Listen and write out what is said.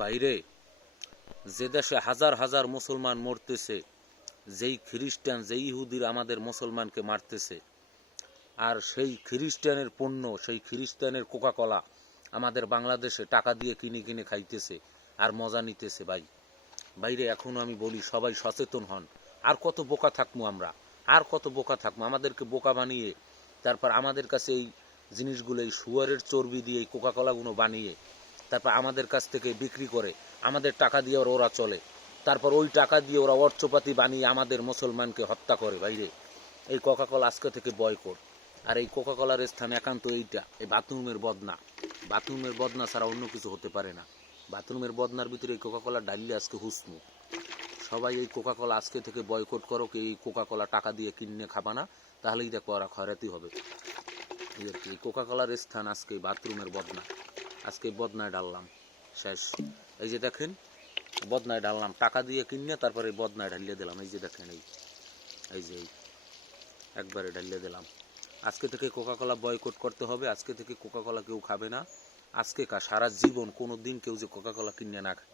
বাইরে যে দেশে হাজার হাজার মুসলমান মরতেছে, যেই খ্রিস্টান যেই ইহুদির আমাদের মুসলমানকে মারতেছে, আর সেই খ্রিস্টানের পণ্য, সেই খ্রিস্টানের কোকাকোলা আমাদের বাংলাদেশে টাকা দিয়ে কিনে কিনে খাইতেছে আর মজা নিতেছে। বাইরে এখনও আমি বলি সবাই সচেতন হন। আর কত বোকা থাকবো আমরা, আর কত বোকা থাকবো? আমাদেরকে বোকা বানিয়ে তারপর আমাদের কাছে এই জিনিসগুলো, এই শুয়ারের চর্বি দিয়ে এই কোকাকোলাগুলো বানিয়ে তারপর আমাদের কাছ থেকে বিক্রি করে, আমাদের টাকা দিয়ে ওরা চলে, তারপর ওই টাকা দিয়ে ওরা অর্থপাতি বানিয়ে আমাদের মুসলমানকে হত্যা করে। বাইরে এই কোকাকোলা আজকে থেকে বয়কট। আর এই কোকাকোলার স্থান একান্ত এইটা, এই বাথরুমের বদনা। বাথরুমের বদনা ছাড়া অন্য কিছু হতে পারে না। বাথরুমের বদনার ভিতরে এই কোকাকোলা ডাললে আজকে হুসমু। সবাই এই কোকাকোলা আজকে থেকে বয়কট করো, এই কোকাকোলা টাকা দিয়ে কিনে খাবা না, তাহলেই দেখো ওরা খয়রাতি হবে। এই কোকাকোলার স্থান আজকে বাথরুমের বদনা। আজকে বদনায় ডাললাম, শেষ। এই যে দেখেন, বদনায় ডাললাম টাকা দিয়ে কিনে, তারপরে বদনায় ঢালিয়ে দিলাম। এই যে দেখেন, এই যে একবারে ঢালিয়ে দিলাম। আজকে থেকে কোকাকোলা বয়কট করতে হবে। আজকে থেকে কোকাকোলা কেউ খাবে না। আজকে সারা জীবন কোনো দিন কেউ যে কোকাকোলা কিনে না খায়।